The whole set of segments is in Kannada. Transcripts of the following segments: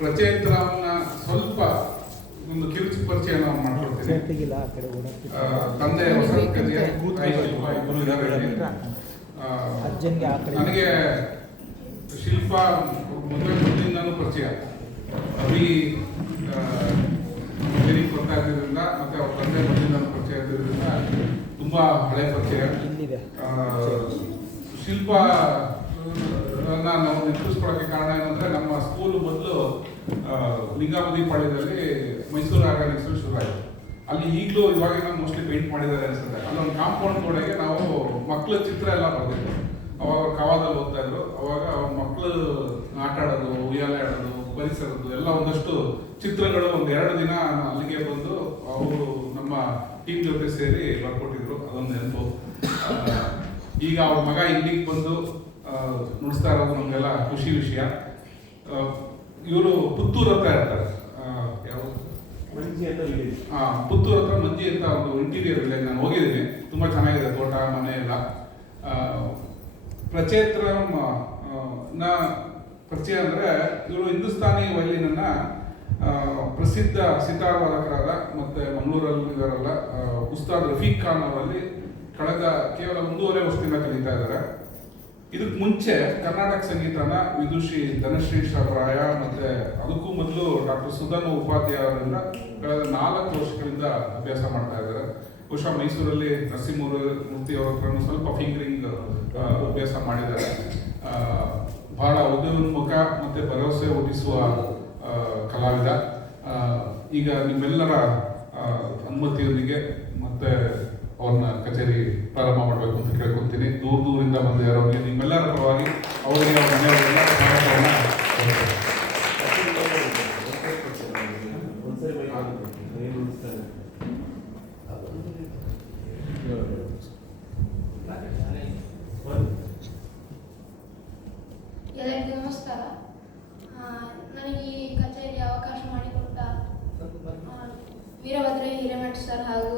ಪ್ರಚೇತ್ ರಾಮ್ನ ಸ್ವಲ್ಪ ಒಂದು ಕಿರುಚು ಪರಿಚಯ ನಾವು ಮಾಡ್ಕೊಳ್ತೀವಿ. ತಂದೆ ವಸಂತ ಕದಿಯ, ತಾಯಿ ಶಿಲ್ಪ ಇಬ್ಬರು ಇದ್ದಾರೆ. ನನಗೆ ಶಿಲ್ಪ ಮದುವೆ ಮೊದಲಿಂದನೂ ಪರಿಚಯ. ಅಭಿ ಗೊತ್ತಾಗಿದ್ದರಿಂದ ಮತ್ತು ಅವ್ರ ತಂದೆ ಮೊದಲಿಂದನೂ ಪರಿಚಯ ಇದ್ದಿದ್ದರಿಂದ ತುಂಬ ಹಳೆ ಪರಿಚಯ. ಶಿಲ್ಪ ನಾವು ನೆನಪಿಸ್ಕೊಳ್ಳೋಕ್ಕೆ ಕಾರಣ ಏನಂದರೆ, ನಮ್ಮ ಸ್ಕೂಲು ಮೊದಲು ಲಿಂಗಾಮದಿ ಪಾಳ್ಯದಲ್ಲಿ ಮೈಸೂರು ಆರ್ಗಾನಿಕ್ಸ್ ಶುರುವಾಯಿತು. ಅಲ್ಲಿ ಈಗಲೂ ಇವಾಗಿನ ಮೋಸ್ಟ್ಲಿ ಪೇಂಟ್ ಮಾಡಿದ್ದಾರೆ ಅನಿಸುತ್ತೆ. ಅಲ್ಲೊಂದು ಕಾಂಪೌಂಡ್ ಗೋಡೆಗೆ ನಾವು ಮಕ್ಕಳ ಚಿತ್ರ ಎಲ್ಲ ಬರೆದಿದ್ದು. ಅವಾಗ ಕವಾದಲ್ಲಿ ಓದ್ತಾ ಇದ್ರು. ಅವಾಗ ಮಕ್ಕಳು ಆಟ ಆಡೋದು, ಉಯ್ಯಾಲೆ ಆಡೋದು, ಪರಿಸರದ್ದು ಎಲ್ಲ ಒಂದಷ್ಟು ಚಿತ್ರಗಳು ಒಂದು 2 ದಿನ ಅಲ್ಲಿಗೆ ಬಂದು ಅವರು ನಮ್ಮ ಟೀಮ್ ಜೊತೆ ಸೇರಿ ಬರ್ಕೊಟ್ಟಿದ್ರು. ಅದೊಂದು ನೆನಪು. ಈಗ ಅವ್ರ ಮಗ ಇಲ್ಲಿಗೆ ಬಂದು ನುಡಿಸ್ತಾ ಇರೋದು ನಮಗೆಲ್ಲ ಖುಷಿ ವಿಷಯ. ಇವರು ಪುತ್ತೂರು ಹತ್ರ ಇರ್ತಾರೆ. ಪುತ್ತೂರು ಹತ್ರ ಮಂಜಿ ಅಂತ ಒಂದು ಇಂಟೀರಿಯರ್ ವಿಲೇಜ್. ನಾನು ಹೋಗಿದ್ದೀನಿ, ತುಂಬ ಚೆನ್ನಾಗಿದೆ, ತೋಟ ಮನೆ ಎಲ್ಲ. ಪ್ರಚೇತ್ ರಾಮ್ ನ ಪರಿಚಯ ಅಂದರೆ, ಇವರು ಹಿಂದೂಸ್ತಾನಿ ವಯಲಿನನ್ನ ಪ್ರಸಿದ್ಧ ಸಿತಾರ್ ವಾದಕರಾದ ಮತ್ತು ಮಂಗಳೂರಲ್ಲಿ ಇದ್ದಾರಲ್ಲ ಉಸ್ತಾದ್ ರಫೀಕ್ ಖಾನ್ ಅವರಲ್ಲಿ ಕಳೆದ ಕೇವಲ 1.5 ವರ್ಷದಿಂದ ಕಲಿತಾ ಇದ್ದಾರೆ. ಇದಕ್ಕೆ ಮುಂಚೆ ಕರ್ನಾಟಕ ಸಂಗೀತನ ವಿದುಷಿ ಧನಶ್ರೀ ಶ್ರಾವರಾಯ ಮತ್ತು ಅದಕ್ಕೂ ಮೊದಲು ಡಾಕ್ಟರ್ ಸುಧನ್ ಉಪಾಧ್ಯಾಯ ಅವರಿಂದ ಕಳೆದ 4 ವರ್ಷಗಳಿಂದ ಅಭ್ಯಾಸ ಮಾಡ್ತಾ ಇದ್ದಾರೆ. ಬಹುಶಃ ಮೈಸೂರಲ್ಲಿ ನರಸಿಂಹಮೂರ್ತಿ ಅವರ ಹತ್ರ ಸ್ವಲ್ಪ ಫಿಂಗರಿಂಗ್ ಅಭ್ಯಾಸ ಮಾಡಿದ್ದಾರೆ. ಬಹಳ ಉದ್ಯೋನ್ಮುಖ ಮತ್ತು ಭರವಸೆ ಹುಟ್ಟಿಸುವ ಕಲಾವಿದ. ಈಗ ನಿಮ್ಮೆಲ್ಲರ ಅನುಮತಿಯೊಂದಿಗೆ ಮತ್ತೆ ಅವ್ರನ್ನ ಕಚೇರಿ ಪ್ರಾರಂಭ ಮಾಡಬೇಕು ಅಂತ ಕೇಳ್ಕೊತೀನಿ. ದೂರದಿಂದ ಬಂದಿರೋರಿಗೆ ನಿಮ್ಮೆಲ್ಲರ ಪರವಾಗಿ ಅವರಿಗೆ ಅವ್ರ ಮನೆಯವರೆಲ್ಲ ಸ್ವಾಗತವನ್ನು ಎಲ್ಲರಿಗೂ ನಮಸ್ಕಾರ. ನನಗೆ ಈ ಕಚೇರಿ ಅವಕಾಶ ಮಾಡಿಕೊಟ್ಟ ವೀರಭದ್ರ ಹಿರೇಮಠ ಸರ್ ಹಾಗೂ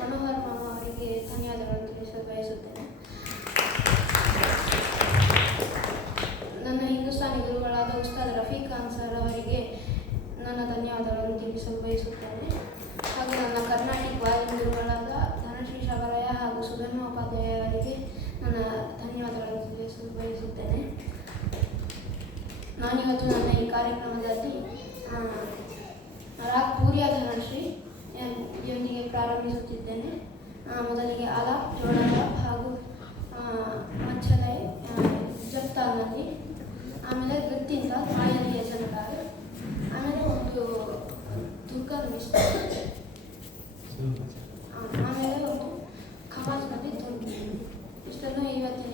ಮನೋಹರ್ ಮಾಮ ಅವರಿಗೆ ಧನ್ಯವಾದಗಳನ್ನು ತಿಳಿಸಲು ಬಯಸುತ್ತೇನೆ. ನನ್ನ ಹಿಂದೂಸ್ತಾನಿ ಗುರುಗಳಾದ ಉಸ್ತಾದ್ ರಫೀಕ್ ಖಾನ್ ಸರ್ ಅವರಿಗೆ ನನ್ನ ಧನ್ಯವಾದಗಳನ್ನು ತಿಳಿಸಲು ಬಯಸುತ್ತೇನೆ. ಹಾಗೂ ನನ್ನ ಕರ್ನಾಟಕ ವಾದ್ಯ ಗುರುಗಳಾದ ಧನಶ್ರೀ ಶ್ರಾವರಾಯ ಹಾಗೂ ಸುಧನ್ಮ ಉಪಾಧ್ಯಾಯ ಅವರಿಗೆ ನನ್ನ ಧನ್ಯವಾದಗಳನ್ನು ತಿಳಿಸಲು ಬಯಸುತ್ತೇನೆ. ನಾನಿವತ್ತು ನನ್ನ ಈ ಕಾರ್ಯಕ್ರಮದಲ್ಲಿ ರಾಗ್ ಪೂರ್ಯ ಧನಶ್ರೀ ಯೊಂದಿಗೆ ಪ್ರಾರಂಭಿಸುತ್ತಿದ್ದೇನೆ. ಮೊದಲಿಗೆ ಆಲಾಪ್, ಜೋಡಾಲಾಪ್ ಹಾಗೂ ಮಚ್ಚಲೈ ಜಪ್ತಾನಲ್ಲಿ, ಆಮೇಲೆ ವೃತ್ತಿಂದ ಮಾಯಲಿ ಯಜನಕಾರ, ಆಮೇಲೆ ಒಂದು ದುರ್ಗಾ ಮಿಶ್ರ, ಆಮೇಲೆ ಒಂದು ಖಮಾಜ್ನಲ್ಲಿ ದುರ್ಗ. ಇಷ್ಟನ್ನು ಇವತ್ತಿನ